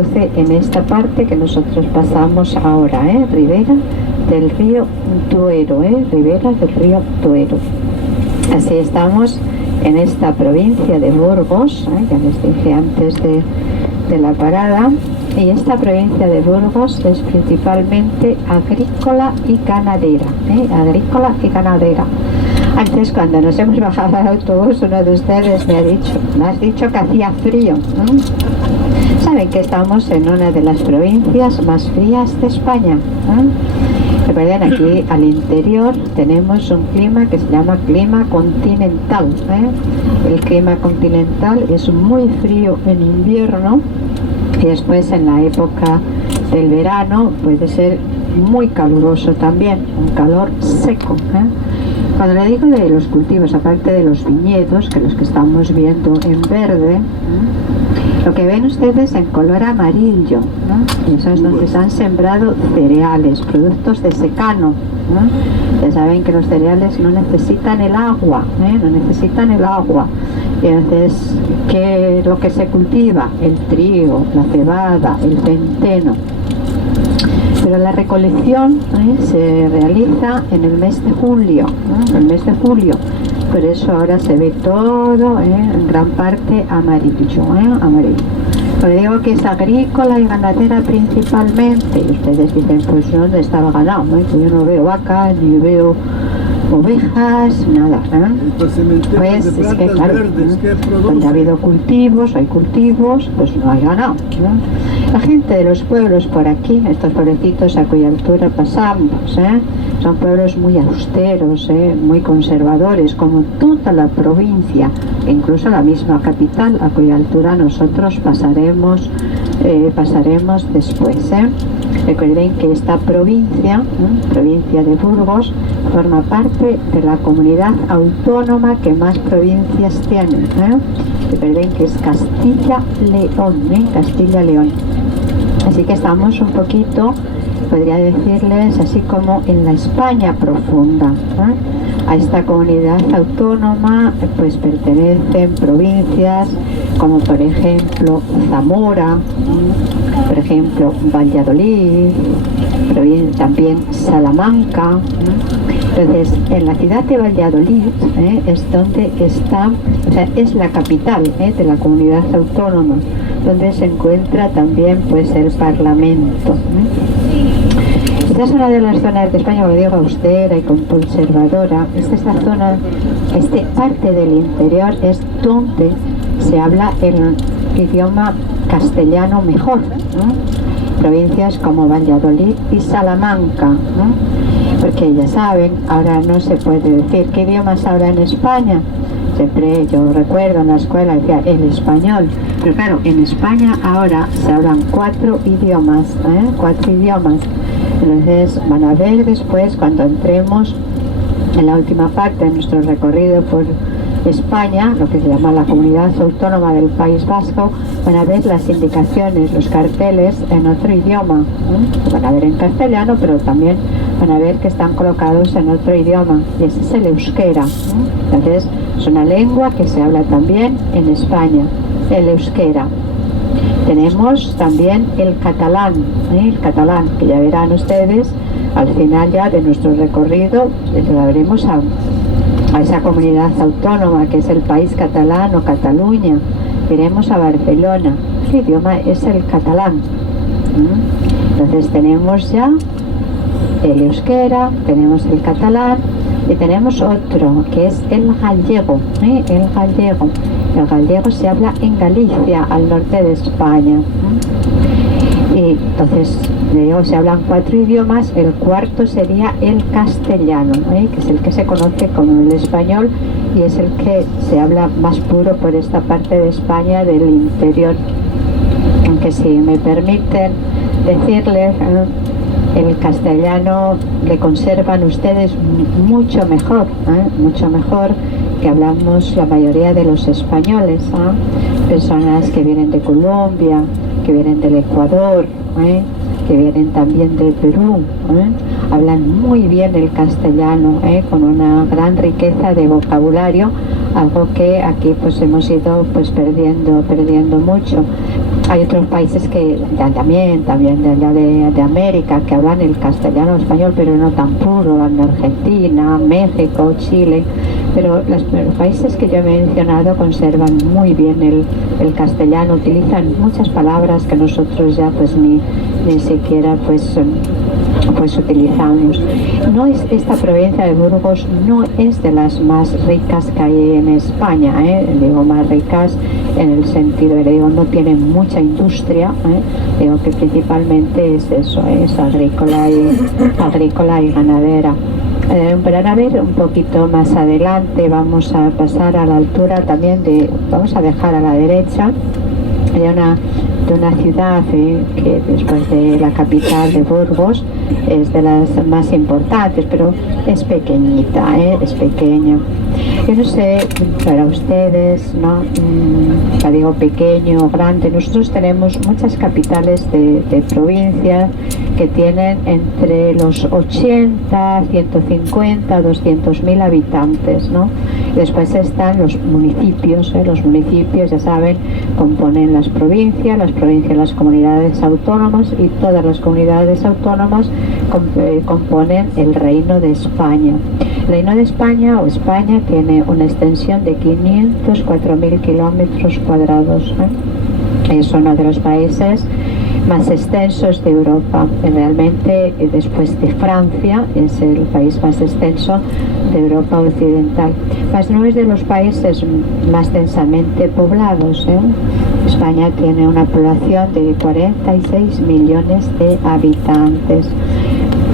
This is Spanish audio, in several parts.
produce en esta parte que nosotros pasamos ahora, ribera del río Duero, ribera del río Duero. Así estamos en esta provincia de Burgos, ya les dije antes de la parada, y esta provincia de Burgos es principalmente agrícola y ganadera, agrícola y ganadera. Antes, cuando nos hemos bajado al autobús, uno de ustedes me has dicho que hacía frío, ¿no? Saben que estamos en una de las provincias más frías de España, ¿no? Recuerden, aquí al interior tenemos un clima que se llama clima continental, El clima continental es muy frío en invierno y después en la época del verano puede ser muy caluroso también, un calor seco, Cuando le digo de los cultivos, aparte de los viñedos, que los que estamos viendo en verde, lo que ven ustedes en color amarillo, y eso es donde se han sembrado cereales, productos de secano, Ya saben que los cereales no necesitan el agua, no necesitan el agua. Y entonces, ¿qué es lo que se cultiva? El trigo, la cebada, el centeno. Pero la recolección se realiza en el mes de julio, el mes de julio. Por eso ahora se ve todo en gran parte amarillo, amarillo. Pero digo que es agrícola y ganadera principalmente. Y ustedes dicen, pues ¿dónde estaba ganado? Pues yo no veo vacas, ni veo ovejas, nada, Pues es que claro, donde ha habido cultivos, hay cultivos, pues no hay ganado, La gente de los pueblos por aquí, estos pueblecitos a cuya altura pasamos, son pueblos muy austeros, muy conservadores, como toda la provincia, incluso la misma capital a cuya altura nosotros pasaremos después, Recuerden que esta provincia, provincia de Burgos, forma parte de la comunidad autónoma que más provincias tiene. Recuerden que es Castilla-León, Castilla-León. Así que estamos un poquito, podría decirles, así como en la España profunda. A esta comunidad autónoma pues pertenecen provincias como por ejemplo Zamora, por ejemplo Valladolid, también Salamanca. Entonces, en la ciudad de Valladolid es donde está, o sea, es la capital de la comunidad autónoma, donde se encuentra también pues el Parlamento. Esta es una de las zonas de España, como digo, austera y conservadora. Esta zona, parte del interior es donde se habla el idioma castellano mejor, Provincias como Valladolid y Salamanca, Porque ya saben, ahora no se puede decir qué idiomas habla en España. Siempre yo recuerdo en la escuela decía el español, pero claro, en España ahora se hablan 4 idiomas, 4 idiomas. Entonces van a ver después, cuando entremos en la última parte de nuestro recorrido por España, lo que se llama la Comunidad Autónoma del País Vasco, van a ver las indicaciones, los carteles en otro idioma. Van a ver en castellano, pero también van a ver que están colocados en otro idioma, y ese es el euskera. Entonces es una lengua que se habla también en España, el euskera. Tenemos también el catalán, que ya verán ustedes al final ya de nuestro recorrido, lo veremos a esa comunidad autónoma que es el país catalán o Cataluña. Iremos a Barcelona, el idioma es el catalán. Entonces tenemos ya el euskera, tenemos el catalán y tenemos otro que es el gallego, el gallego. El gallego se habla en Galicia, al norte de España. Y entonces, se hablan 4 idiomas, el cuarto sería el castellano, que es el que se conoce como el español y es el que se habla más puro por esta parte de España del interior. Aunque si me permiten decirles, el castellano le conservan ustedes mucho mejor que hablamos la mayoría de los españoles, personas que vienen de Colombia, que vienen del Ecuador, que vienen también del Perú, hablan muy bien el castellano, con una gran riqueza de vocabulario, algo que aquí pues hemos ido pues perdiendo mucho. Hay otros países que también de allá de América, que hablan el castellano español, pero no tan puro, en Argentina, México, Chile, pero los países que yo he mencionado conservan muy bien el castellano, utilizan muchas palabras que nosotros ya pues ni siquiera pues utilizamos. No es, esta provincia de Burgos no es de las más ricas que hay en España, digo más ricas en el sentido de, digo, no tienen mucha industria, digo que principalmente es eso, es agrícola y ganadera. Pero ahora a ver un poquito más adelante vamos a pasar a la altura también vamos a dejar a la derecha de una ciudad que después de la capital de Burgos es de las más importantes, pero es pequeñita, es pequeña. Yo no sé, para ustedes, ¿no? Ya digo pequeño o grande, nosotros tenemos muchas capitales de provincias que tienen entre los 80, 150, 200.000 habitantes, ¿no? Y después están los municipios, los municipios, ya saben, componen las provincias las comunidades autónomas, y todas las comunidades autónomas componen el Reino de España. El Reino de España o España tiene una extensión de 504.000 kilómetros cuadrados. Es uno de los países más extensos de Europa. Realmente, después de Francia, es el país más extenso de Europa occidental. Mas no es de los países más densamente poblados. España tiene una población de 46 millones de habitantes.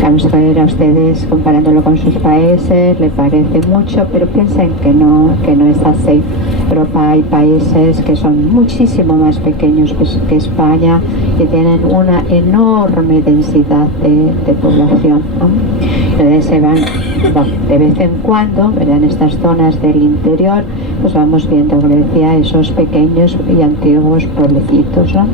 Vamos a ver a ustedes, comparándolo con sus países, le parece mucho, pero piensen que no es así. En Europa hay países que son muchísimo más pequeños que España y tienen una enorme densidad de población, ¿no? Entonces se van, de vez en cuando, ¿verdad? En estas zonas del interior, pues vamos viendo, como decía, esos pequeños y antiguos pueblecitos, ¿no?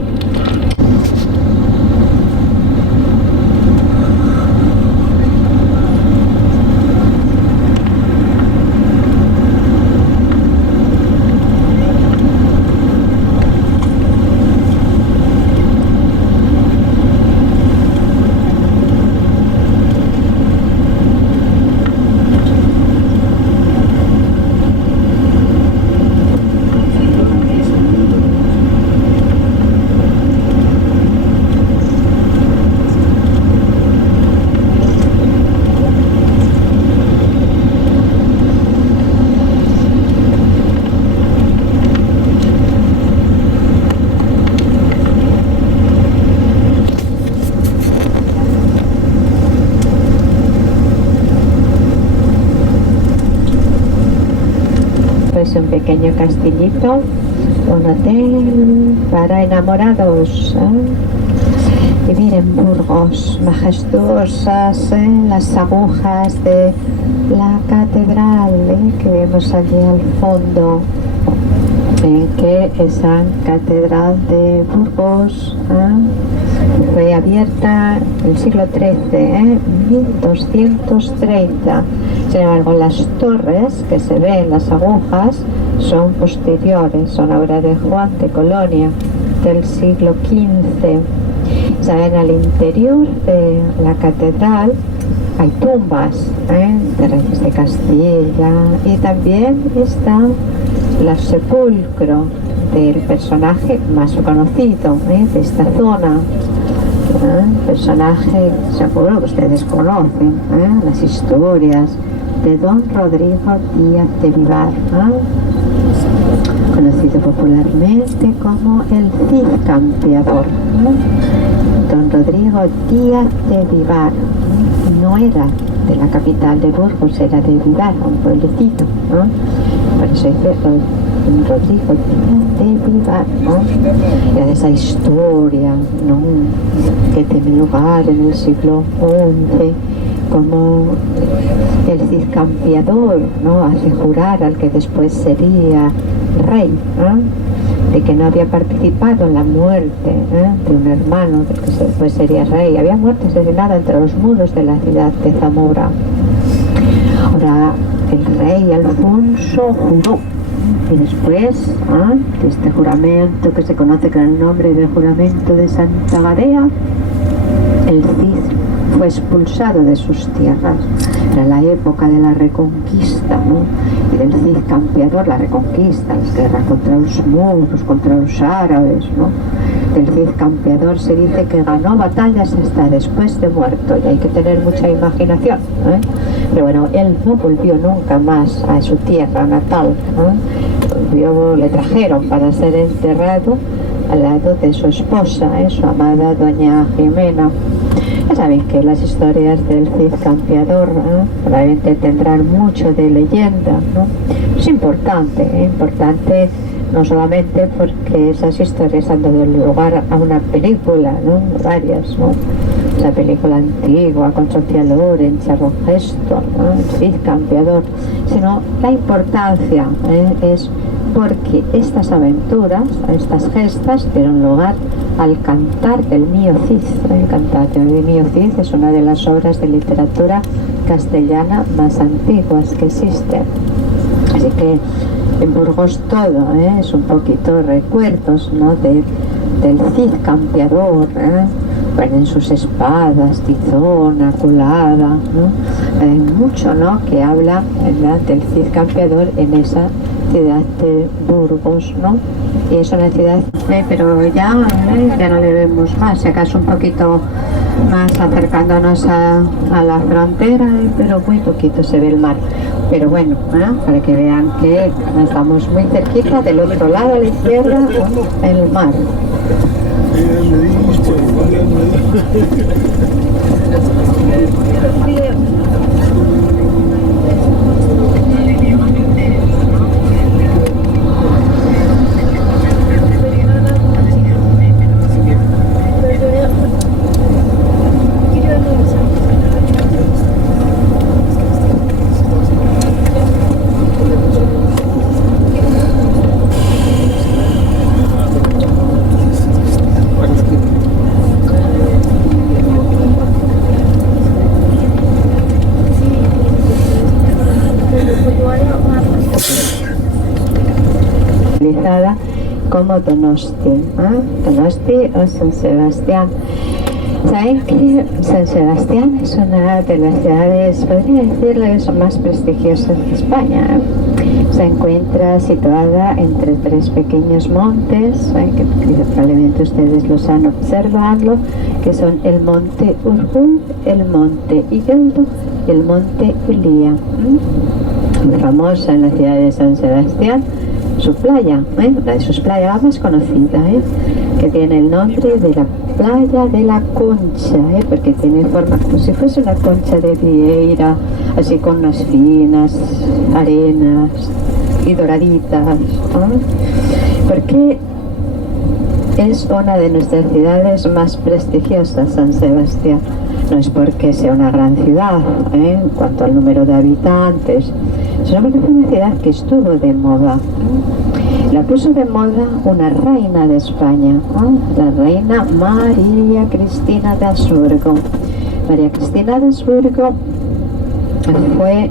Un pequeño castillito, un hotel para enamorados, vivir en Burgos, majestuosas, las agujas de la catedral que vemos allí al fondo, que esa catedral de Burgos fue abierta en el siglo XIII, 1230. Sin embargo, las torres que se ven, las agujas, son posteriores, son obra de Juan de Colonia, del siglo XV. Saben, al interior de la catedral hay tumbas de reyes de Castilla, y también está el sepulcro del personaje más conocido de esta zona. Personaje, seguro que ustedes conocen, las historias de don Rodrigo Díaz de Vivar, conocido popularmente como el Cid Campeador. Don Rodrigo Díaz de Vivar no era de la capital de Burgos, era de Vivar, un pueblecito, por eso dice don Rodrigo Díaz de Vivar, y de esa historia, que tiene lugar en el siglo XI, como el Cid Campeador hace jurar al que después sería rey, de que no había participado en la muerte de un hermano del que después sería rey. Había muerto asesinado entre los muros de la ciudad de Zamora. Ahora, el rey Alfonso juró. Y después de este juramento, que se conoce con el nombre del juramento de Santa Gadea, el Cid fue expulsado de sus tierras. Era la época de la Reconquista, ¿no? Y del Cid campeador, la Reconquista, las guerras contra los moros, contra los árabes, ¿no? Del Cid campeador se dice que ganó batallas hasta después de muerto, y hay que tener mucha imaginación, ¿eh? Pero bueno, él no volvió nunca más a su tierra natal, le trajeron para ser enterrado al lado de su esposa, su amada doña Jimena. Ya saben que las historias del Cid campeador probablemente tendrán mucho de leyenda, ¿no? Es importante no solamente porque esas historias han dado lugar a una película, ¿no? Varias, ¿no? La película antigua con Sofía Loren, Charlton Heston, ¿no? El Cid campeador, sino la importancia es porque estas aventuras, estas gestas, dieron lugar al Cantar del Mío Cid. El Cantar del Mío Cid es una de las obras de literatura castellana más antiguas que existen. Así que en Burgos todo es un poquito recuerdos, ¿no? del Cid campeador, ponen sus espadas, tizona, culada, ¿no? Hay mucho, ¿no?, que habla, ¿verdad?, del Cid campeador en esa ciudad de Burgos, ¿no? Y es una ciudad, pero ya no le vemos más, si acaso un poquito más acercándonos a la frontera, pero muy poquito se ve el mar. Pero bueno, para que vean que estamos muy cerquita, del otro lado a la izquierda, el mar. Como Donosti, Donosti o San Sebastián. Saben que San Sebastián es una de las ciudades, podría decirles, más prestigiosas de España. Se encuentra situada entre tres pequeños montes, que probablemente ustedes los han observado, que son el monte Urgul, el monte Igueldo y el monte Ulía. Muy famosa en la ciudad de San Sebastián su playa, una de sus playas más conocida, que tiene el nombre de la playa de la Concha, porque tiene forma como si fuese una concha de vieira, así con unas finas arenas y doraditas, porque es una de nuestras ciudades más prestigiosas, San Sebastián. No es porque sea una gran ciudad en cuanto al número de habitantes, sino porque fue una ciudad que estuvo de moda. La puso de moda una reina de España, la reina María Cristina de Habsburgo. María Cristina de Habsburgo fue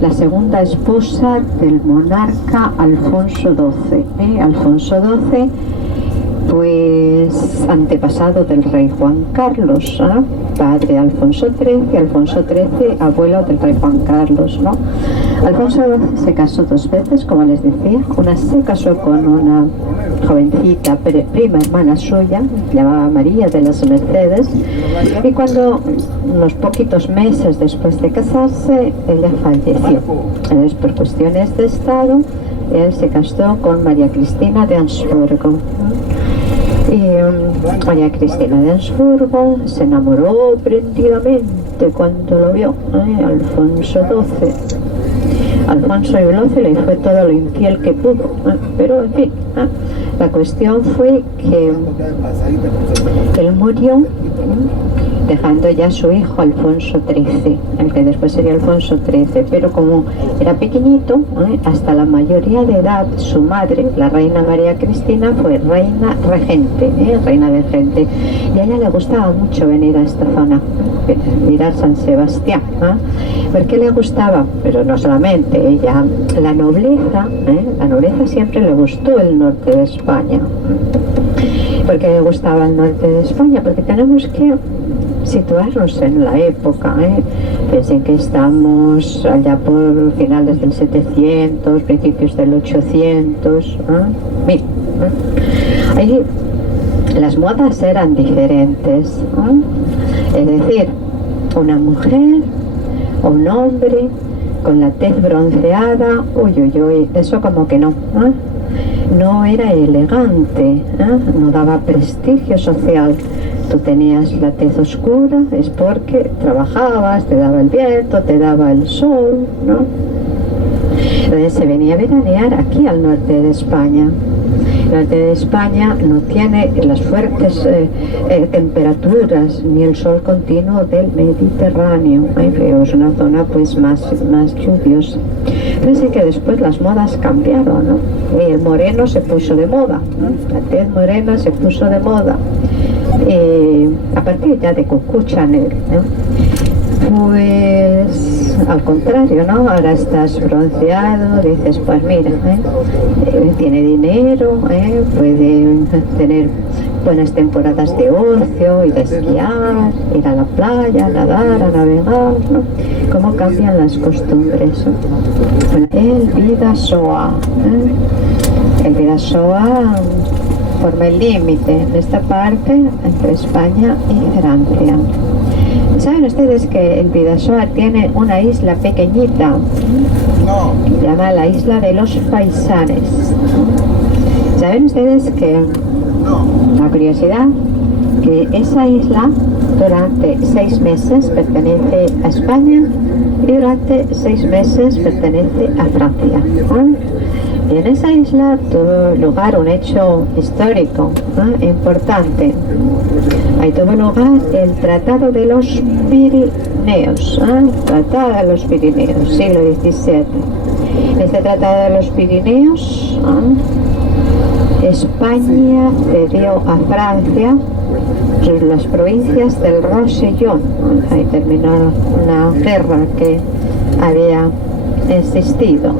la segunda esposa del monarca Alfonso XII. Alfonso XII, pues antepasado del rey Juan Carlos, padre de Alfonso XIII, Alfonso XIII, abuelo del rey Juan Carlos, ¿no? Alfonso XII se casó dos veces, como les decía. Una se casó con una jovencita, prima hermana suya, llamada María de las Mercedes, y cuando, unos poquitos meses después de casarse, ella falleció. Entonces, por cuestiones de estado, él se casó con María Cristina de Habsburgo. Y María Cristina de Habsburgo se enamoró prendidamente cuando lo vio Alfonso XII. Alfonso XII le fue todo lo infiel que pudo, pero en fin, La cuestión fue que él murió dejando ya a su hijo Alfonso XIII, el que después sería Alfonso XIII, pero como era pequeñito, hasta la mayoría de edad, su madre, la reina María Cristina, fue reina regente, reina de gente, y a ella le gustaba mucho venir a esta zona, mirar San Sebastián. ¿Por qué le gustaba? Pero no solamente ella, la nobleza siempre le gustó el norte de España. ¿Por qué le gustaba el norte de España? Porque tenemos que situarnos en la época. Piensen que estamos allá por finales del 700, principios del 800. Ahí las modas eran diferentes. Es decir, una mujer o un hombre con la tez bronceada, eso como que no era elegante, no daba prestigio social. Tú tenías la tez oscura, es porque trabajabas, te daba el viento, te daba el sol, ¿no? Entonces se venía a veranear aquí al norte de España. El norte de España no tiene las fuertes temperaturas ni el sol continuo del Mediterráneo, pero es una zona pues más lluviosa. Fíjense que después las modas cambiaron, ¿no? Y el moreno se puso de moda, ¿no? La tez morena se puso de moda. A partir ya de Coco Chanel, pues al contrario, ¿no? Ahora estás bronceado, dices, pues mira, tiene dinero, puede tener buenas temporadas de ocio y de esquiar, ir a la playa, nadar, a navegar, ¿no? Cómo cambian las costumbres, ¿no? Bueno, el Bidasoa, el Bidasoa forma el límite en esta parte entre España y Francia. ¿Saben ustedes que el Bidasoa tiene una isla pequeñita? Se llama la isla de los Faisanes. ¿Saben ustedes que, la curiosidad, que esa isla durante 6 meses pertenece a España y durante 6 meses pertenece a Francia? Y en esa isla tuvo lugar un hecho histórico importante. Ahí tuvo lugar el Tratado de los Pirineos, Tratado de los Pirineos, siglo XVII. Este Tratado de los Pirineos, España cedió a Francia las provincias del Rosellón. Ahí terminó una guerra que había existido,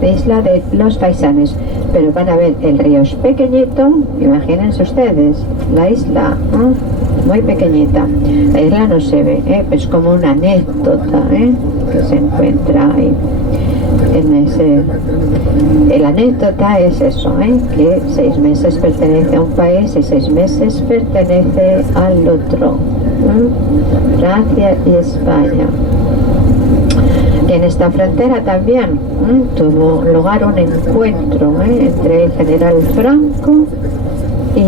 la isla de los Faisanes. Pero van a ver, el río es pequeñito, imagínense ustedes, la isla muy pequeñita. La isla no se ve, es como una anécdota que se encuentra ahí en ese. La anécdota es eso, que 6 meses pertenece a un país y 6 meses pertenece al otro, Francia y España. Y en esta frontera también tuvo lugar un encuentro entre el general Franco y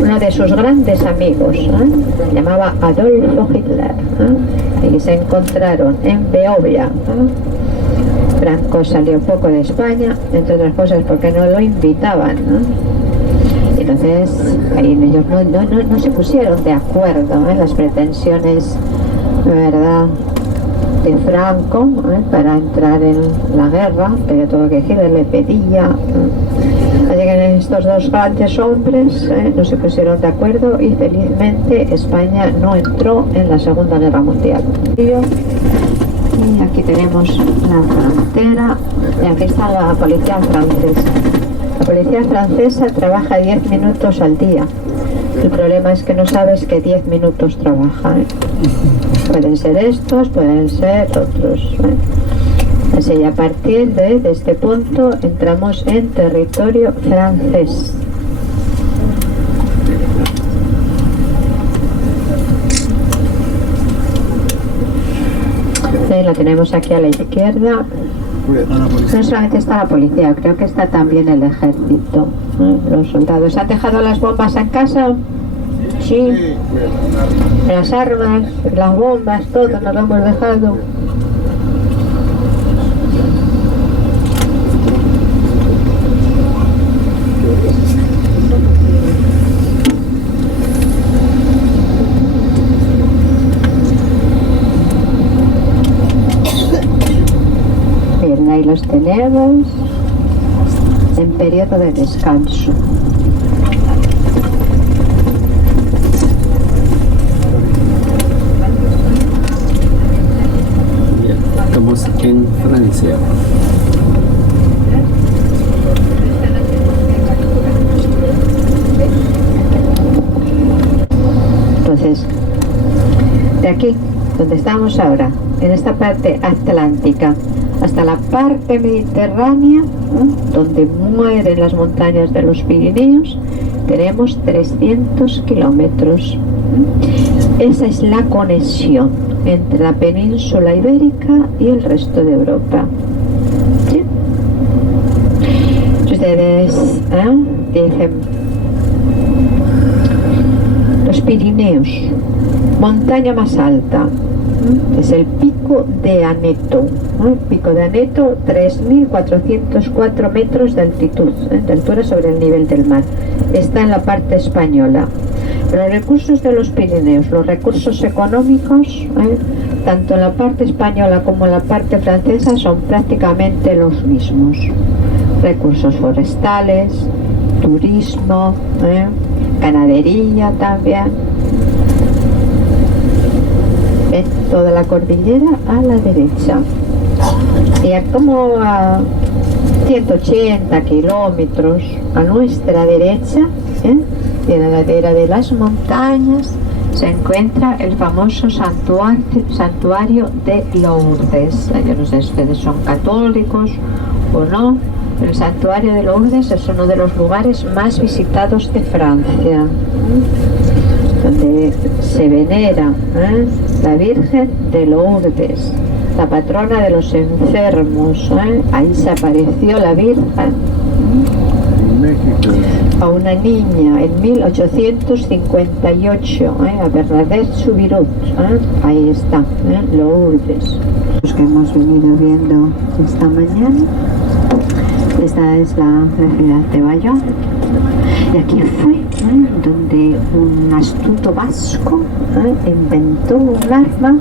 uno de sus grandes amigos, se llamaba Adolfo Hitler. Ahí se encontraron en Beovia. Franco salió poco de España, entre otras cosas porque no lo invitaban, Entonces ahí ellos no se pusieron de acuerdo en las pretensiones, ¿verdad?, de Franco para entrar en la guerra, pero todo que Hitler le pedía. Así que estos dos grandes hombres no se pusieron de acuerdo y felizmente España no entró en la Segunda Guerra Mundial. Y aquí tenemos la frontera y aquí está la policía francesa. La policía francesa trabaja 10 minutos al día. El problema es que no sabes que 10 minutos trabaja. Pueden ser estos, pueden ser otros. Así, a partir de este punto entramos en territorio francés. La tenemos aquí a la izquierda. No solamente está la policía, creo que está también el ejército, los soldados. ¿Han dejado las bombas en casa? Sí. Las armas, las bombas, todo nos lo hemos dejado. Bien, ahí los tenemos en periodo de descanso. Estamos en Francia. Entonces, de aquí, donde estamos ahora, en esta parte atlántica, hasta la parte mediterránea, donde mueren las montañas de los Pirineos, tenemos 300 kilómetros. Esa es la conexión entre la península ibérica y el resto de Europa. ¿Sí? Ustedes dicen, los Pirineos, montaña más alta, es el pico de Aneto. El pico de Aneto, 3.404 metros de altitud, de altura sobre el nivel del mar. Está en la parte española. Los recursos de los Pirineos, los recursos económicos, tanto en la parte española como en la parte francesa, son prácticamente los mismos. Recursos forestales, turismo, ganadería también. ¿Ven? Toda la cordillera a la derecha. Y como a 180 kilómetros a nuestra derecha, en la ladera de las montañas, se encuentra el famoso santuario de Lourdes. Yo no sé si ustedes son católicos o no, pero el santuario de Lourdes es uno de los lugares más visitados de Francia, donde se venera la Virgen de Lourdes, la patrona de los enfermos. Ahí se apareció la Virgen a una niña en 1858, a Bernadette Soubirous. Ahí está, Lourdes. Los que hemos venido viendo esta mañana. Esta es la ciudad de Bayonne. Y aquí fue donde un astuto vasco inventó un arma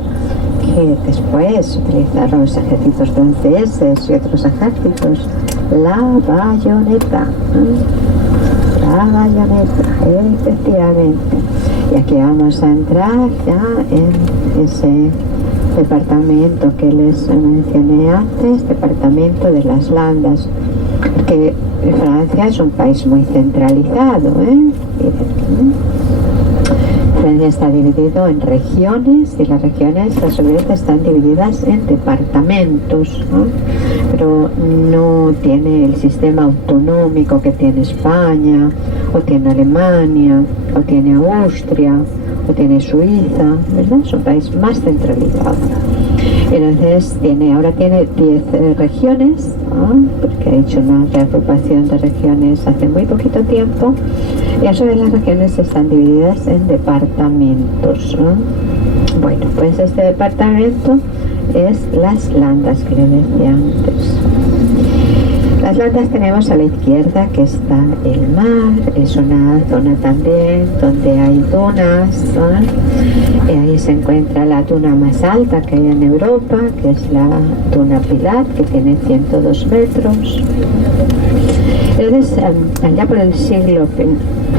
que después utilizaron los ejércitos franceses y otros ejércitos, la bayoneta. La bayoneta, efectivamente. Y aquí vamos a entrar ya en ese departamento que les mencioné antes, departamento de las Landas, porque Francia es un país muy centralizado. Francia está dividido en regiones, y las regiones a su vez están divididas en departamentos, pero no tiene el sistema autonómico que tiene España, o tiene Alemania, o tiene Austria, o tiene Suiza, ¿verdad? Es un país más centralizado. Entonces ahora tiene 10 regiones, porque ha hecho una reagrupación de regiones hace muy poquito tiempo, y a su vez las regiones están divididas en departamentos. Bueno, pues este departamento es las Landas que les decía antes. Las Landas tenemos a la izquierda, que está el mar, es una zona también donde hay dunas, y ahí se encuentra la duna más alta que hay en Europa, que es la duna Pilat, que tiene 102 metros. Entonces, allá por el siglo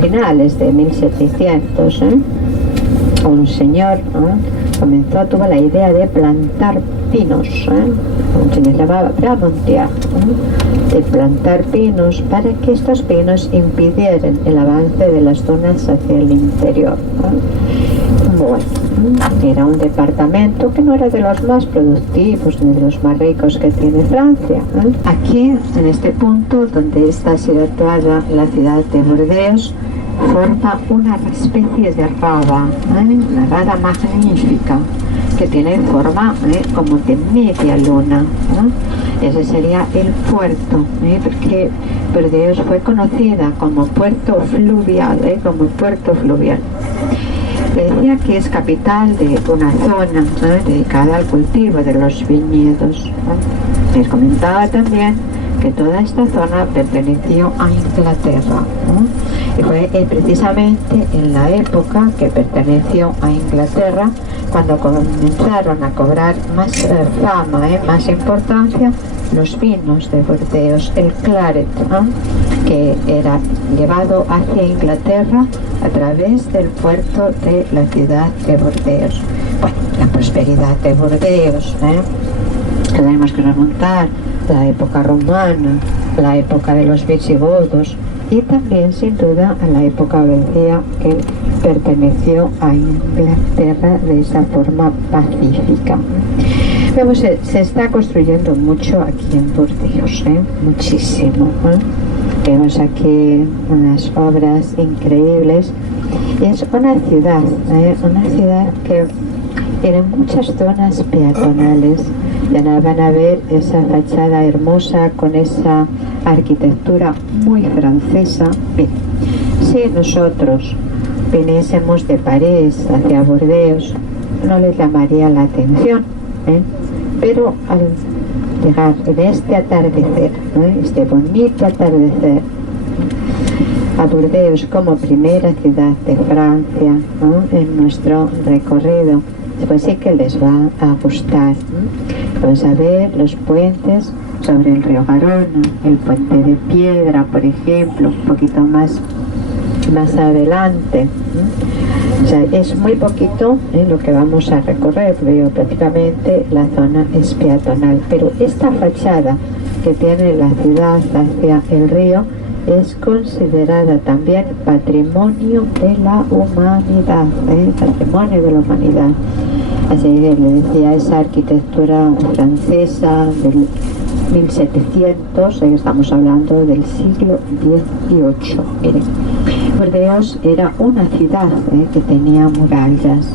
finales de 1700, un señor tuvo la idea de plantar pinos, se les llamaba Bramontier, de plantar pinos para que estos pinos impidieran el avance de las zonas hacia el interior. Bueno, era un departamento que no era de los más productivos ni de los más ricos que tiene Francia. Aquí, en este punto donde está situada la ciudad de Burdeos, forma una especie de rada, una rada magnífica, que tiene forma como de media luna. Ese sería el puerto, porque Burdeos fue conocida como puerto fluvial, Le decía que es capital de una zona dedicada al cultivo de los viñedos. Les comentaba también que toda esta zona perteneció a Inglaterra, ¿no? Y fue precisamente en la época que perteneció a Inglaterra cuando comenzaron a cobrar más fama, más importancia los vinos de Burdeos, el claret, ¿no? Que era llevado hacia Inglaterra a través del puerto de la ciudad de Burdeos. Bueno, la prosperidad de Burdeos, tenemos que remontar la época romana, la época de los visigodos y también sin duda a la época decía que perteneció a Inglaterra de esa forma pacífica. Vemos, se está construyendo mucho aquí en Burdeos, muchísimo. Vemos aquí unas obras increíbles. Es una ciudad que tiene muchas zonas peatonales. Ya van a ver esa fachada hermosa con esa arquitectura muy francesa. Bien, si nosotros viniésemos de París hacia Burdeos, no les llamaría la atención, pero al llegar en este atardecer, este bonito atardecer, a Burdeos como primera ciudad de Francia, en nuestro recorrido, pues sí que les va a gustar. Vamos a ver los puentes sobre el río Garona, el puente de piedra, por ejemplo, un poquito más adelante. O sea, es muy poquito lo que vamos a recorrer, pero prácticamente la zona es peatonal. Pero esta fachada que tiene la ciudad hacia el río es considerada también patrimonio de la humanidad, patrimonio de la humanidad. Así que le decía, esa arquitectura francesa del 1700, estamos hablando del siglo XVIII. Miren, Burdeos era una ciudad que tenía murallas,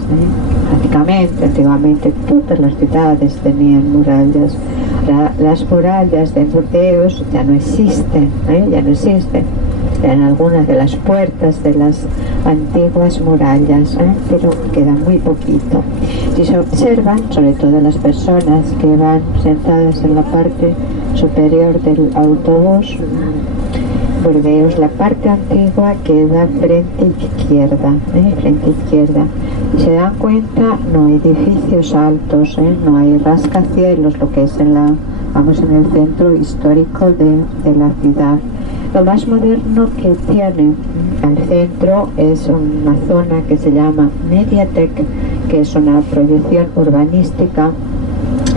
prácticamente, antiguamente todas las ciudades tenían murallas. Las murallas de Burdeos ya no existen, en algunas de las puertas de las antiguas murallas, pero queda muy poquito. Si se observan, sobre todo las personas que van sentadas en la parte superior del autobús, Burdeos, la parte antigua queda frente izquierda, Si se dan cuenta, no hay edificios altos, no hay rascacielos, lo que es en el centro histórico de la ciudad. Lo más moderno que tiene al centro es una zona que se llama Mediatek, que es una proyección urbanística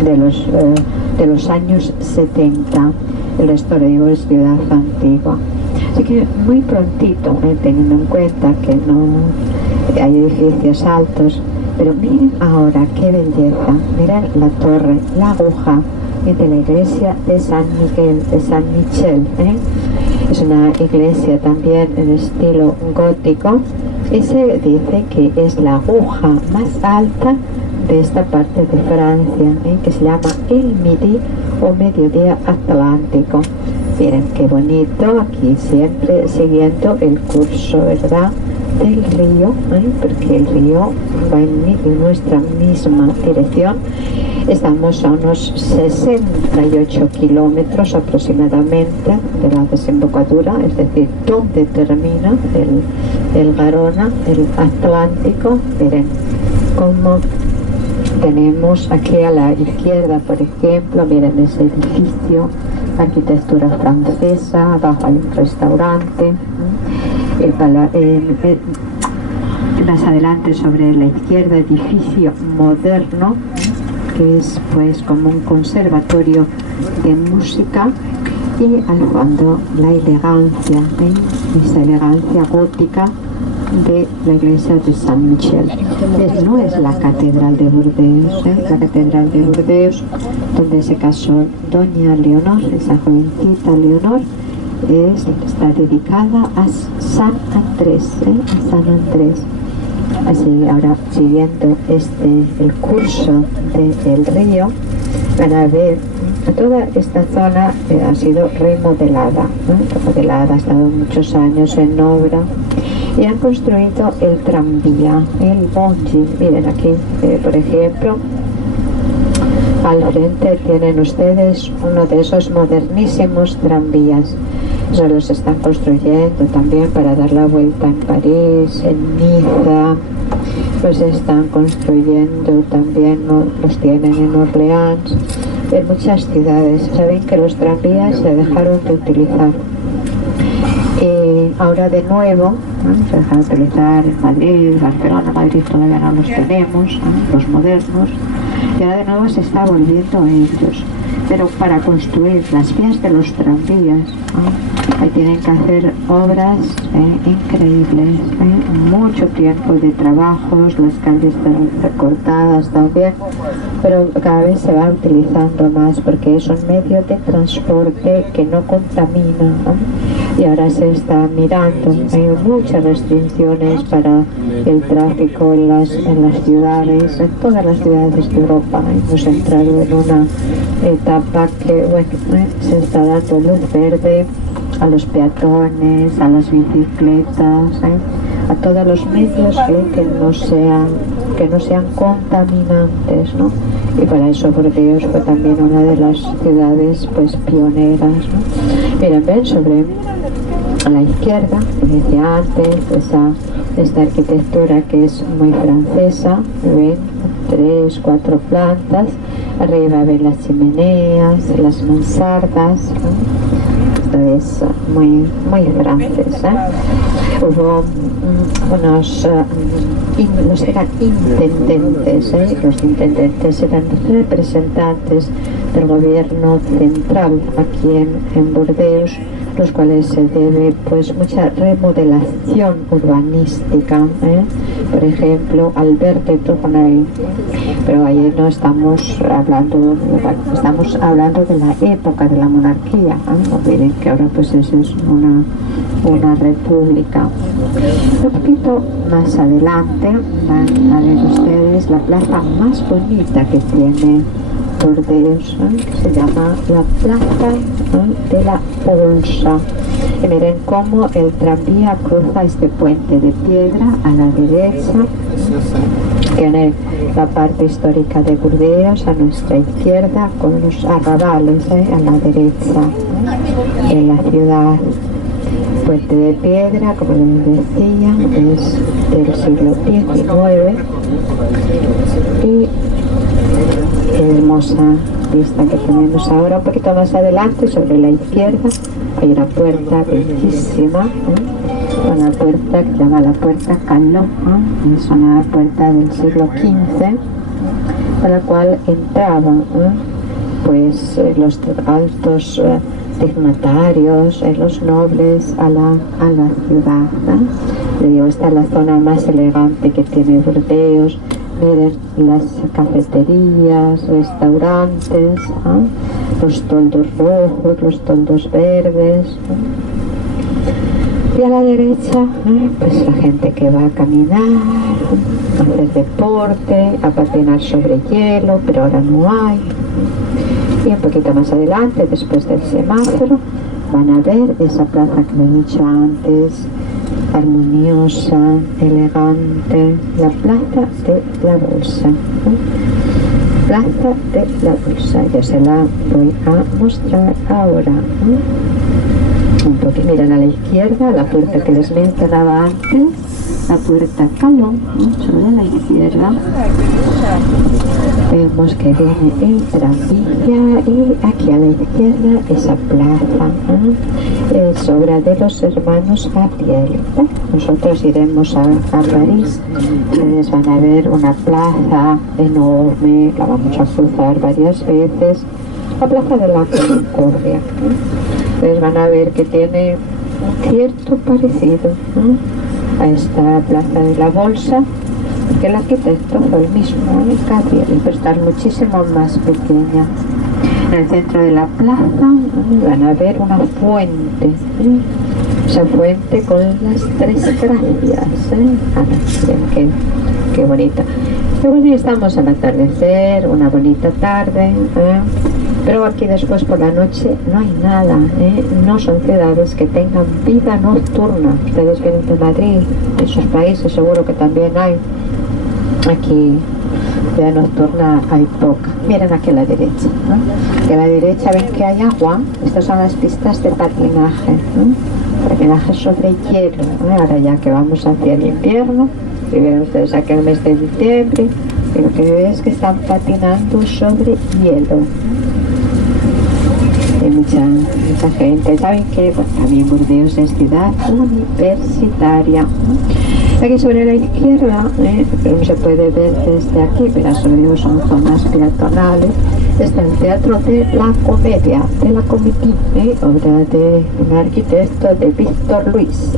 de los años 70. El resto, le digo, es ciudad antigua. Así que muy prontito, teniendo en cuenta que no hay edificios altos, pero miren ahora qué belleza, miren la torre, la aguja de la iglesia de San Miguel, de San Michel, Es una iglesia también en estilo gótico y se dice que es la aguja más alta de esta parte de Francia, que se llama el Midi o Mediodía Atlántico. Miren qué bonito, aquí siempre siguiendo el curso, ¿verdad?, del río, porque el río va en nuestra misma dirección. Estamos a unos 68 kilómetros aproximadamente de la desembocadura, es decir, donde termina el Garona, el Atlántico. Miren cómo tenemos aquí a la izquierda, por ejemplo, miren ese edificio, arquitectura francesa, abajo hay un restaurante. Más adelante, sobre la izquierda, edificio moderno, que es pues como un conservatorio de música, y al fondo la elegancia, esa elegancia gótica de la iglesia de San Michel. No es la catedral de Burdeos, la catedral de Burdeos donde se casó doña Leonor, esa jovencita Leonor, está dedicada a San Andrés, a San Andrés. Así, ahora siguiendo el curso del río, van a ver toda esta zona ha sido remodelada, ha estado muchos años en obra, y han construido el tranvía, el Bonji. Miren aquí, por ejemplo, Al frente tienen ustedes uno de esos modernísimos tranvías. Eso los están construyendo también para dar la vuelta en París, en Niza. Pues están construyendo también, los tienen en Orleans, en muchas ciudades. Saben que los tranvías se dejaron de utilizar. Y ahora de nuevo, se dejan de utilizar en Madrid, Barcelona, Madrid todavía no los tenemos, los modernos, y ahora de nuevo se está volviendo a ellos. Pero para construir las vías de los tranvías, ahí tienen que hacer obras increíbles, mucho tiempo de trabajos, las calles están recortadas también, pero cada vez se va utilizando más porque es un medio de transporte que no contamina, y ahora se está mirando, hay muchas restricciones para el tráfico en las ciudades, en todas las ciudades de Europa. Hemos entrado en una etapa que se está dando luz verde a los peatones, a las bicicletas, a todos los medios que no sean contaminantes, ¿no? Y para eso Burdeos fue también una de las ciudades pues pioneras, ¿no? Miren, ven sobre a la izquierda, como decía antes, esta arquitectura que es muy francesa, ven 3, 4 plantas, arriba ven las chimeneas, las mansardas, ¿no? Esto es muy francés, Hubo los eran intendentes, los intendentes eran representantes del gobierno central aquí en Burdeos, los cuales se debe pues mucha remodelación urbanística, por ejemplo Albert de Tournai, pero ahí no estamos hablando de la época de la monarquía, no olviden que ahora pues eso es una república. Un poquito más adelante van a ver ustedes la plaza más bonita que tiene Burdeos, que se llama la Plaza de la Bolsa. Y miren cómo el tranvía cruza este puente de piedra a la derecha. Tiene la parte histórica de Burdeos a nuestra izquierda, con los arrabales a la derecha, en la ciudad. Puente de piedra, como les decía, es del siglo XIX, y hermosa vista que tenemos ahora. Un poquito más adelante, sobre la izquierda, hay una puerta bellísima, una puerta que se llama la Puerta Caló, es una puerta del siglo XV, por la cual entraban pues los altos dignatarios, los nobles a la ciudad, Le digo, esta es la zona más elegante que tiene Burdeos. Miren las cafeterías, restaurantes, los toldos rojos, los toldos verdes, y a la derecha pues la gente que va a caminar, a hacer deporte, a patinar sobre hielo, pero ahora no hay. Y un poquito más adelante, después del semáforo, van a ver esa plaza que les he dicho antes, armoniosa, elegante, la Plaza de la Bolsa. Plaza de la Bolsa, yo se la voy a mostrar ahora. Un poquito, miren a la izquierda, la puerta que les mencionaba antes, la Puerta Caló, sobre la izquierda. Vemos que viene el tranvía y aquí a la izquierda esa plaza, es obra de los hermanos Gabriel. Nosotros iremos a París, ustedes van a ver una plaza enorme, la vamos a cruzar varias veces, la Plaza de la Concordia. Ustedes van a ver que tiene un cierto parecido a esta Plaza de la Bolsa, que el arquitecto fue el mismo, Gabriel, pero está muchísimo más pequeña. En el centro de la plaza van a ver una fuente, esa fuente con las 3 gracias. Qué bonita. Y bueno, estamos al atardecer, una bonita tarde, pero aquí después por la noche no hay nada, no son ciudades que tengan vida nocturna. Ustedes vienen de Madrid, en sus países seguro que también hay. Aquí Vida nocturna hay poca. Miren aquí a la derecha, ¿no? Aquí a la derecha ven que hay agua. Estas son las pistas de patinaje, ¿no? Patinaje sobre hielo, ¿no? Ahora ya que vamos hacia el invierno, y ven ustedes aquí en el mes de diciembre, y lo que ven es que están patinando sobre hielo. Hay mucha gente. Saben que bueno, también Burdeos es ciudad universitaria, ¿no? Aquí sobre la izquierda, pero no se puede ver desde aquí, pero sobre todo son zonas peatonales, está el Teatro de la Comedia, de la Comédie, obra de un arquitecto de Víctor Luis.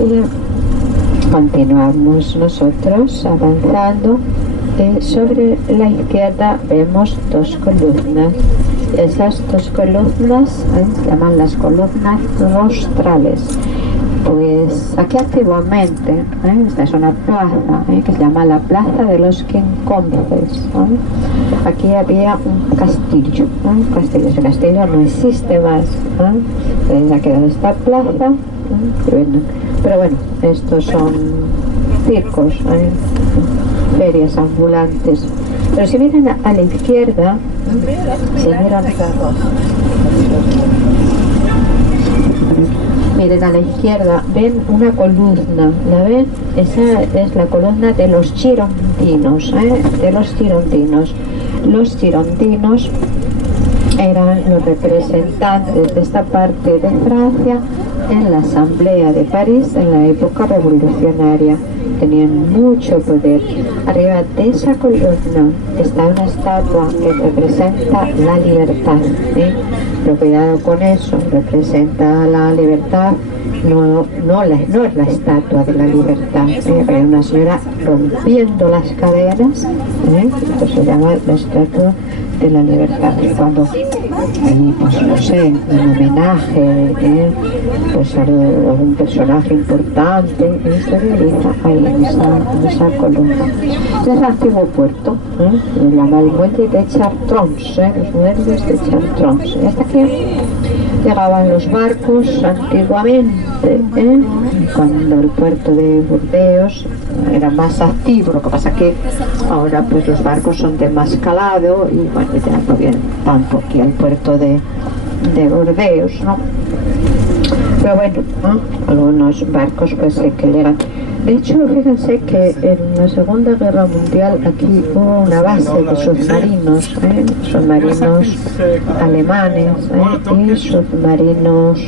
Y continuamos nosotros avanzando. Sobre la izquierda vemos dos columnas. Esas dos columnas se llaman las columnas rostrales. Pues aquí antiguamente, esta es una plaza que se llama la Plaza de los Quinconces. Aquí había un castillo. Ese castillo no existe más. Ha quedado esta plaza. Pero bueno, estos son circos, ferias ambulantes. Pero si miran a la izquierda, miren a la izquierda, ven una columna, ¿la ven? Esa es la columna de los girondinos, de los girondinos. Los girondinos eran los representantes de esta parte de Francia en la Asamblea de París en la época revolucionaria. Tenían mucho poder. Arriba de esa columna está una estatua que representa la libertad. Pero cuidado con eso, representa la libertad, no es la estatua de la libertad. Hay una señora rompiendo las cadenas, esto se llama la estatua de la libertad. Cuando pues no sé, un homenaje pues a algún personaje importante, se realiza ahí en esa columna. Este es el antiguo puerto, se llama el muelle de Chartrons, los muelles de Chartrons. Y hasta aquí llegaban los barcos antiguamente, cuando el puerto de Burdeos era más activo. Lo que pasa que ahora pues los barcos son de más calado y bueno, ya no vienen tanto aquí al puerto de Burdeos, ¿no? Pero bueno, algunos barcos pues sí que llegan. De hecho, fíjense que en la Segunda Guerra Mundial aquí hubo una base de submarinos, submarinos alemanes y submarinos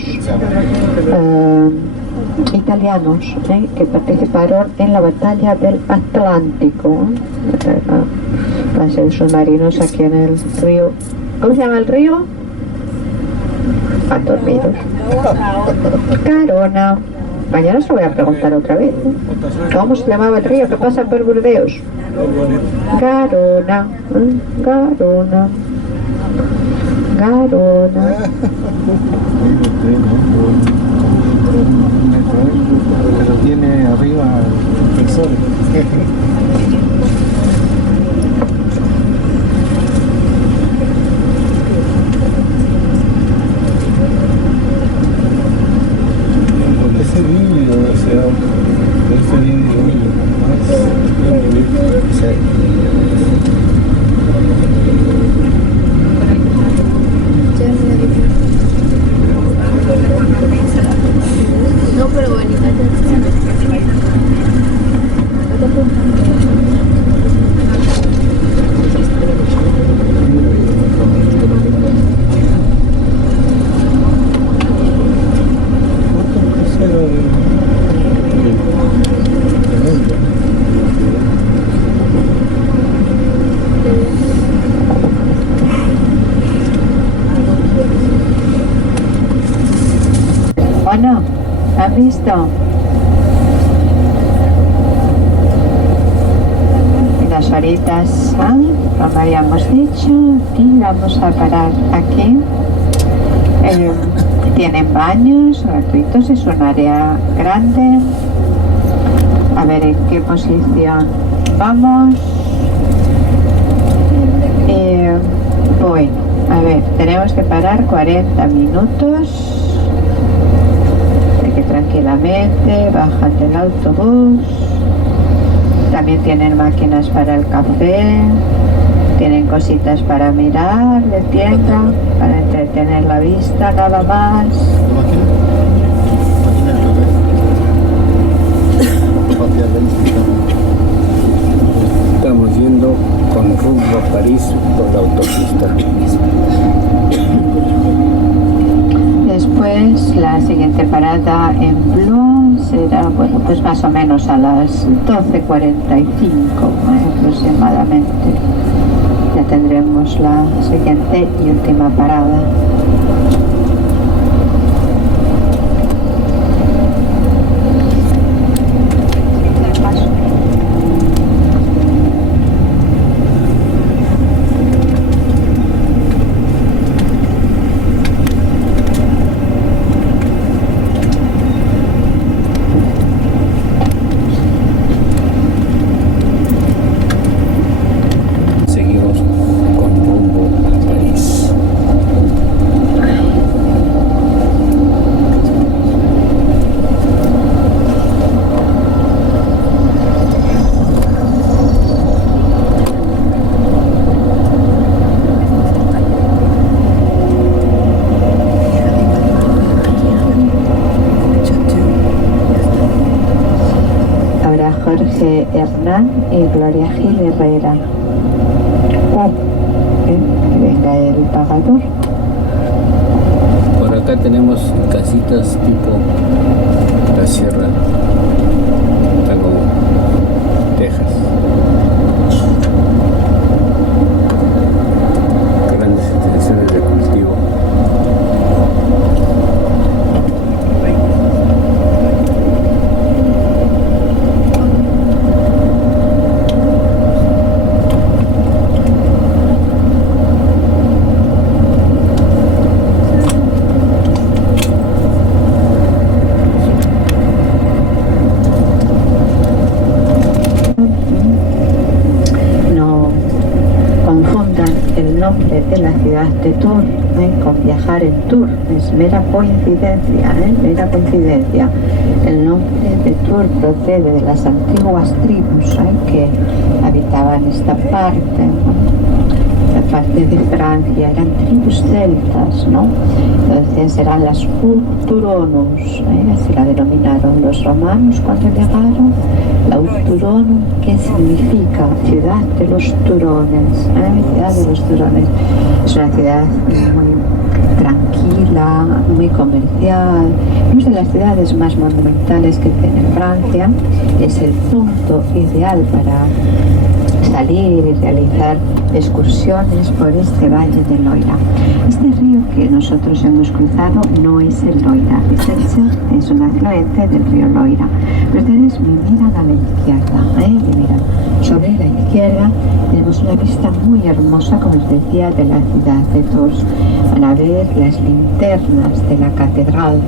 italianos que participaron en la batalla del Atlántico. Base de submarinos aquí en el río. ¿Cómo se llama el río? Van dormidos. Garona. Mañana se lo voy a preguntar otra vez. ¿Cómo se llamaba el río que pasa por Burdeos? Garona. Garona. Garona. Pero tiene arriba el sol. Ese vídeo, o sea, ese vídeo no, pero bonita. Bueno, ¿han visto? Unas horitas, como habíamos dicho, y vamos a parar aquí. Tienen baños gratuitos, es un área grande. A ver en qué posición vamos. Bueno, a ver, tenemos que parar 40 minutos. Tranquilamente, bajan del autobús, También tienen máquinas para el café, tienen cositas para mirar de tienda, para entretener la vista nada más. Estamos yendo con rumbo a París por la autopista. Después la siguiente parada en Blois será, bueno, pues más o menos a las 12:45 aproximadamente. Ya tendremos la siguiente y última parada. Jorge Hernán y Gloria Gil Herrera. Que venga el pagador. Por acá tenemos casitas tipo la Sierra, algo Texas. Grandes extensiones de cultivo. De la ciudad de Tours, con viajar en Tours, es mera coincidencia, mera coincidencia. El nombre de Tours procede de las antiguas tribus que habitaban esta parte, la parte de Francia, eran tribus celtas, ¿no? Entonces eran las Uturonus, así la denominaron los romanos cuando llegaron. La Uturonum, que significa ciudad de los turones, ciudad de los turones. Es una ciudad muy tranquila, muy comercial, una de las ciudades más monumentales que tiene Francia. Es el punto ideal para salir y realizar excursiones por este valle del Loira. Este río que nosotros hemos cruzado no es el Loira, es un afluente del río Loira. Pero ustedes me miran a la izquierda, me miran. Sobre la izquierda tenemos una vista muy hermosa, como les decía, de la ciudad de Tours. Van a ver las linternas de la catedral,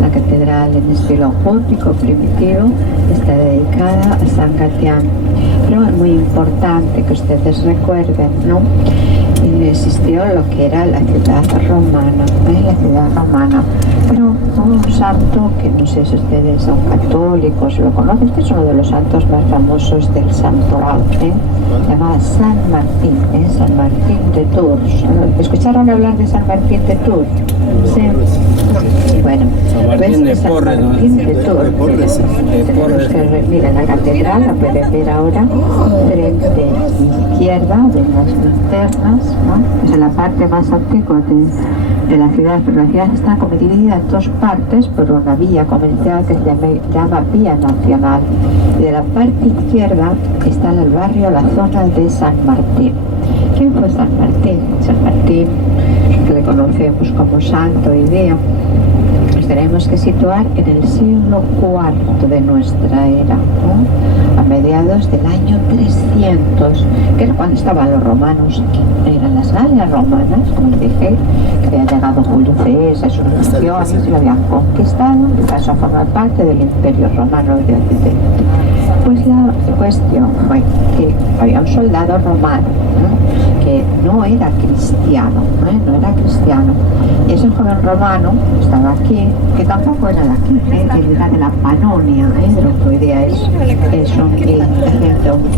la catedral en estilo gótico primitivo, está dedicada a San Gatián. Pero es muy importante que ustedes recuerden, ¿no? Existió lo que era la ciudad romana, la ciudad romana. Pero un santo que no sé si ustedes son católicos, lo conocen, este es uno de los santos más famosos del santoral, se llama San Martín, San Martín de Tours. ¿Escucharon hablar de San Martín de Tours? Sí. Bueno, San Martín de Porres, ¿no? De Tours. Miren, la catedral la pueden ver ahora, frente izquierda de las linternas, ¿no? Es en la parte más antigua de la ciudad, pero la ciudad está como dividida en dos partes por una vía comercial que se llama Vía Nacional. Y de la parte izquierda está el barrio, la zona de San Martín. ¿Quién fue San Martín? San Martín, que le conocemos como santo hoy día, nos tenemos que situar en el siglo IV de nuestra era, ¿no? A mediados del año 300, que era cuando estaban los romanos, eran las Galias romanas, como les dije, que había llegado Julio César, sus naciones, y lo habían conquistado, y pasó a formar parte del Imperio Romano de Occidente. Pues cuestión fue que había un soldado romano, ¿no?, que no era cristiano, no era cristiano. Y ese joven romano estaba aquí, que tampoco era de aquí, él era de la Panonia, de lo que hoy día es un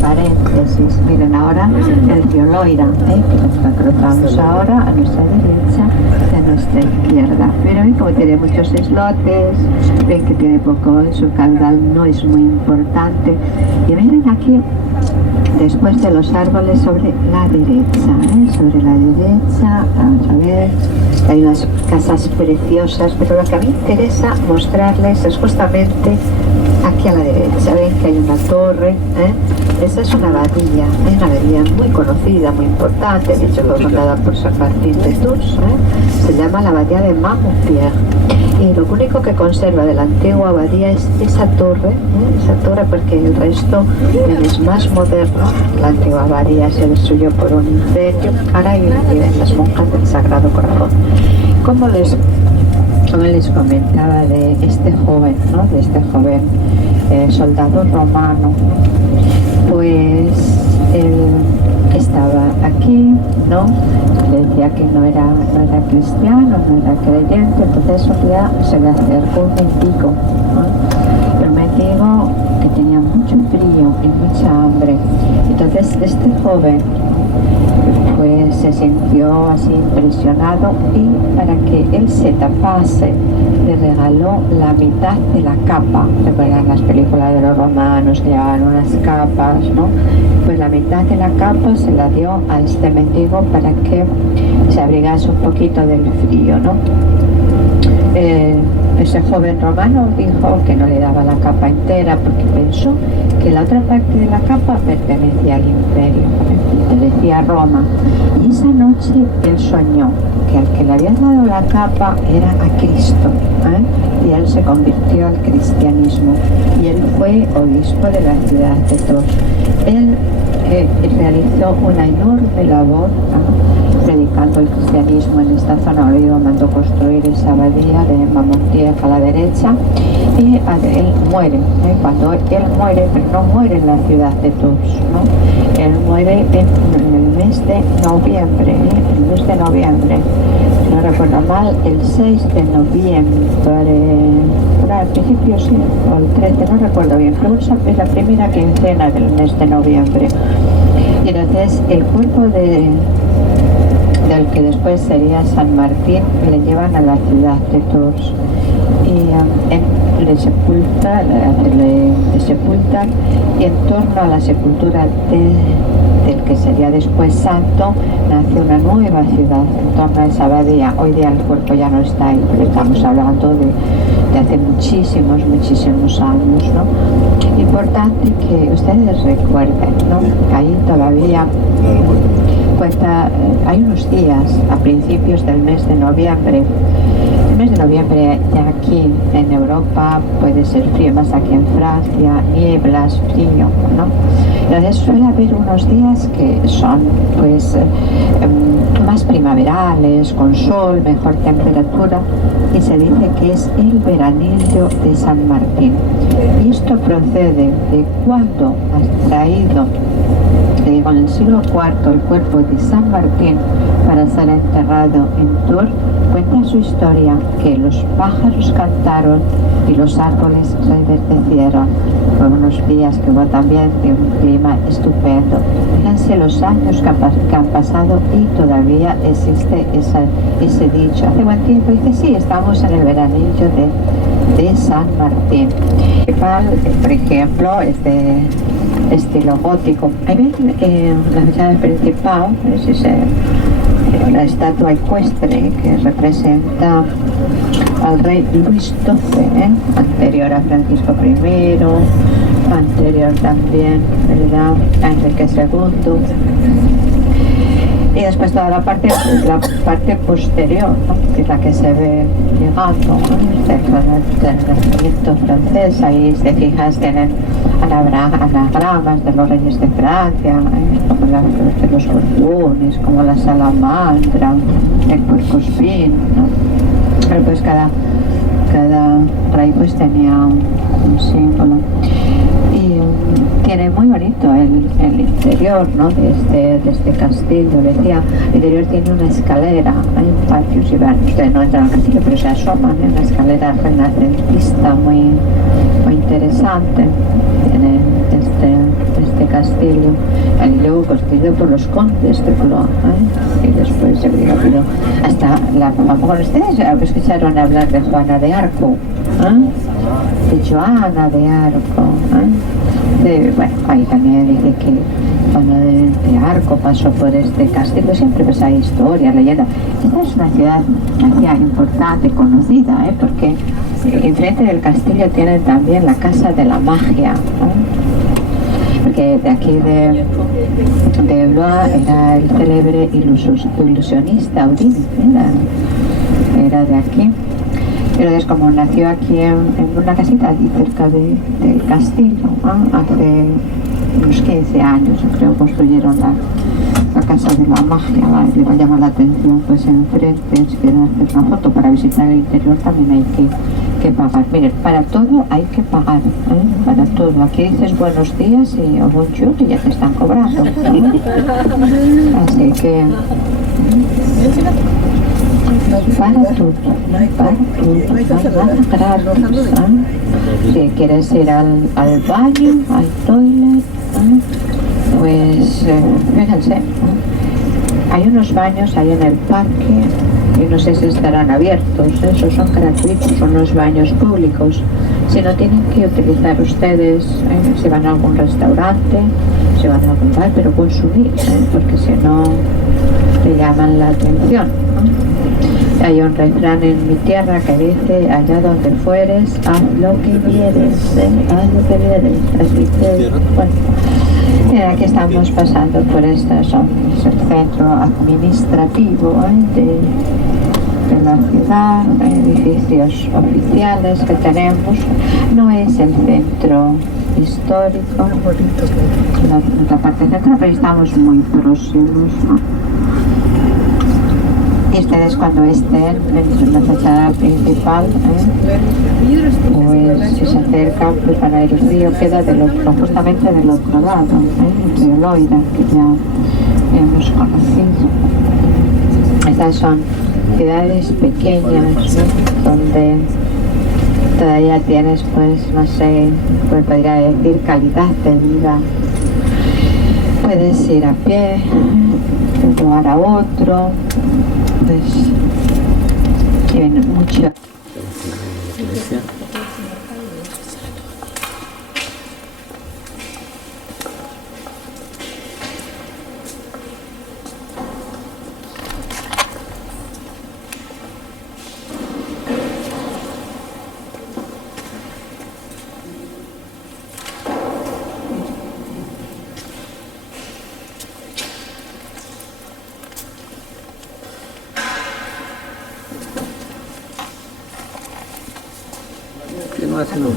paréntesis. Miren, ahora el río Loira, que lo cruzamos ahora a nuestra derecha y a nuestra izquierda. Pero ven como tiene muchos islotes, ven que tiene poco, su caudal no es muy importante. Y miren aquí, después de los árboles, sobre la derecha, sobre la derecha, vamos a ver, hay unas casas preciosas, pero lo que a mí me interesa mostrarles es justamente aquí a la derecha. Ven que hay una torre, esa es una abadía, una abadía muy conocida, muy importante, de hecho fue fundada por San Martín de Tours, se llama la abadía de Mamoutier. Y lo único que conserva de la antigua abadía es esa torre, porque el resto es más moderno. La antigua abadía se destruyó por un incendio, ahora viven las monjas del Sagrado Corazón. Como les comentaba de este joven, ¿no?, de este joven soldado romano, pues él estaba aquí, ¿no?, le decía que no era cristiano, no era creyente. Entonces un día se le acercó un mendigo, ¿no?, un mendigo que tenía mucho frío y mucha hambre. Entonces este joven pues se sintió así impresionado, y para que él se tapase le regaló la mitad de la capa. ¿Recuerdan las películas de los romanos que llevaban unas capas, no? Pues la mitad de la capa se la dio a este mendigo para que se abrigase un poquito del frío, ¿no? Ese joven romano dijo que no le daba la capa entera porque pensó que la otra parte de la capa pertenecía al imperio, pertenecía a Roma. Y esa noche él soñó que al que le había dado la capa era a Cristo, y él se convirtió al cristianismo y él fue obispo de la ciudad de Tours. Él realizó una enorme labor, predicando el cristianismo en esta zona. Luego mandó construir esa abadía de Mamoutier a la derecha, y él muere. Cuando él muere, pero no muere en la ciudad de Tours, ¿no? Él muere en el mes de noviembre, si no recuerdo mal, el 6 de noviembre, al principio sí, o el 13, no recuerdo bien, pero es la primera quincena del mes de noviembre. Y entonces el cuerpo del que después sería San Martín le llevan a la ciudad de Tours, y le sepultan, y en torno a la sepultura del que sería después santo nace una nueva ciudad en torno a esa abadía. Hoy día el cuerpo ya no está ahí, pero estamos hablando de hace muchísimos años, ¿no? Importante que ustedes recuerden, ¿no?, ahí todavía hay unos días a principios del mes de noviembre. El mes de noviembre de aquí en Europa puede ser frío, más aquí en Francia, nieblas, frío, ¿no? Entonces suele haber unos días que son pues más primaverales, con sol, mejor temperatura, y se dice que es el veranillo de San Martín. Y esto procede de cuando ha traído en el siglo IV el cuerpo de San Martín para ser enterrado en Tours. Cuenta su historia que los pájaros cantaron y los árboles reverdecieron. Fueron unos días que hubo también de un clima estupendo. Fíjense los años que han pasado y todavía existe ese dicho. Hace buen tiempo dice, sí, estamos en el veranillo de San Martín. Por ejemplo, es de estilo gótico. Ahí ven la fachada principal, la estatua ecuestre que representa al rey Luis XII, anterior a Francisco I, anterior también, ¿verdad?, a Enrique II. Y después toda la parte posterior, ¿no?, que es la que se ve llegando, del Renacimiento francés. Ahí, si te fijas, tienen anagramas de los reyes de Francia, como de los Borbones, como la salamandra, el puercoespín, ¿no? Pero pues cada rey pues tenía un símbolo. Y tiene muy bonito el interior, ¿no? de este castillo. Decía, el interior tiene una escalera, hay un patio, si van, ustedes no entran al castillo, pero se asoman, una escalera renacentista muy, muy interesante. Tiene este castillo, y luego construido por los condes de Blois, y después se habría habido hasta a lo mejor ustedes escucharon hablar de Juana de Arco, de Joana de Arco, bueno, ahí también dice que Juana de Arco pasó por este castillo. Siempre pues hay historia, leyenda. Esta es una ciudad importante, conocida, porque enfrente del castillo tienen también la Casa de la Magia, porque de aquí de Blois era el célebre ilusionista Houdini, era de aquí. Pero es como nació aquí en una casita aquí cerca del castillo, hace unos 15 años, yo creo, construyeron la Casa de la Magia. Le va a llamar la atención pues enfrente, si quieren hacer una foto para visitar el interior también hay que pagar. Miren, para todo hay que pagar, para todo. Aquí dices buenos días y o bonjour y ya te están cobrando. Así que para todo, gratis. Si quieres ir al baño, al toilet, pues fíjense, hay unos baños ahí en el parque y no sé si estarán abiertos, esos son gratuitos, son los baños públicos. Si no, tienen que utilizar ustedes, si van a algún restaurante, si van a algún bar, pero consumir, porque si no te llaman la atención. Hay un refrán en mi tierra que dice: allá donde fueres, haz lo que vieres, haz lo que vieres. Así que, bueno, mira, aquí estamos pasando por es el centro administrativo de la ciudad, edificios oficiales que tenemos. No es el centro histórico, la parte central, pero estamos muy próximos, ¿no? Y ustedes cuando estén en la fachada principal, pues si se acercan, pues van a ir el río, queda justamente del otro lado, el río Loira, que ya hemos conocido. Estas son ciudades pequeñas, ¿no? Donde todavía tienes, pues no sé, pues podría decir calidad de vida. Puedes ir a pie de un lugar a otro, pues tienen mucho. ¿Qué no hace uno?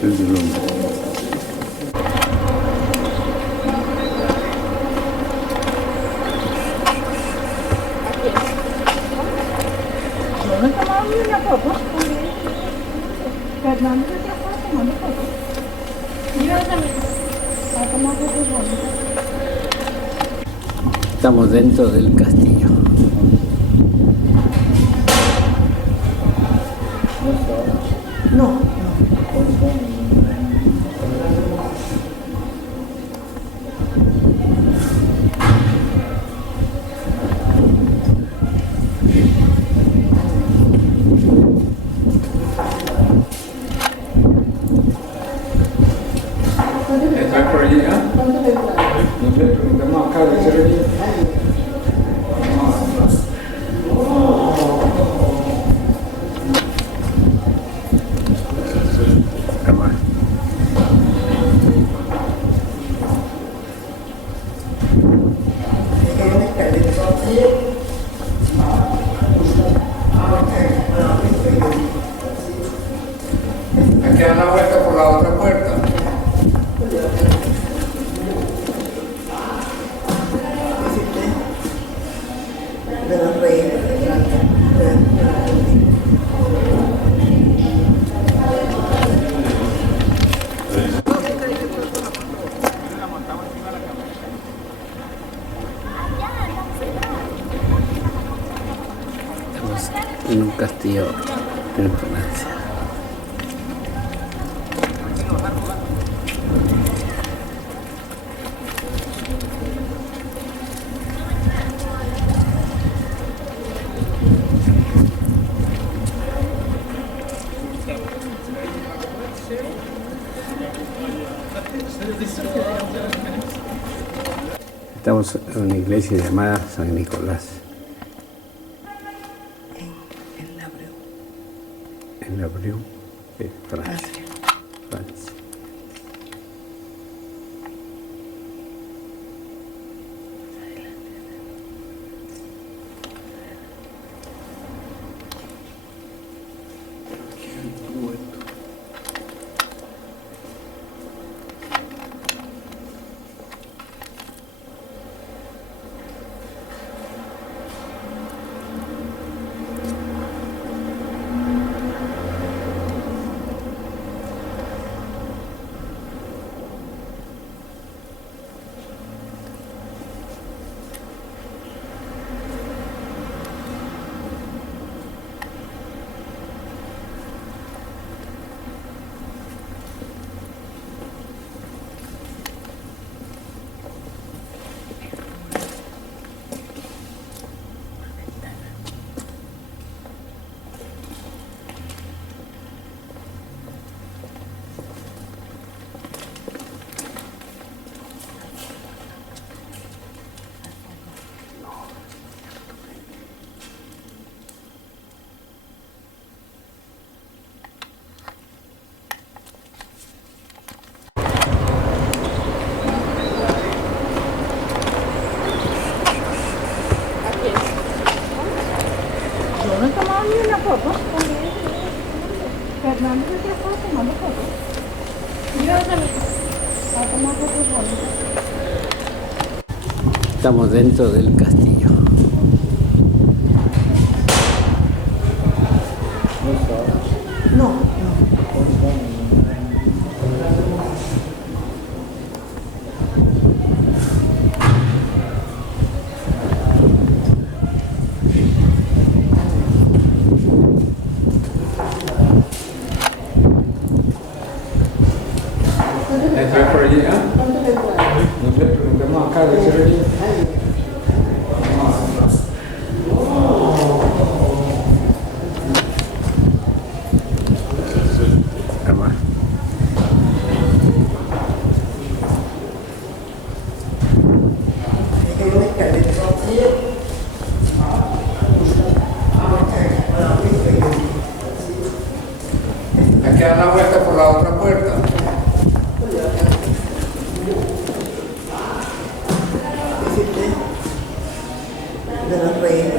Es el hombre. Estamos dentro del castillo. No. dar la vuelta por la otra puerta. De los reyes. Estamos en un castillo en Francia. Estamos en una iglesia llamada San Nicolás, En la Breu. en La Breu, Francia. Francia. Yo no he tomado ni una foto. Fernando se estaba tomando fotos. Mira, a tomar fotos bonitas. Estamos dentro del castillo. No, ¿Entrar por allí, ah? No sé, preguntemos acá, de ser allí. Además, hay una escalera. Hay que dar la vuelta por la otra puerta. De los reyes.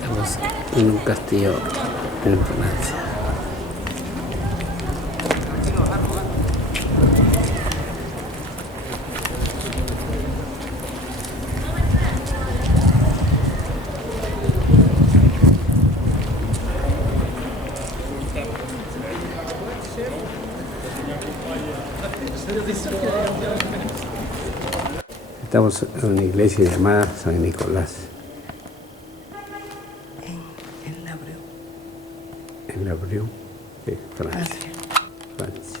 estamos en un castillo en Francia. Estamos en una iglesia llamada San Nicolás, En la Breu. en La Breu, Francia. Francia.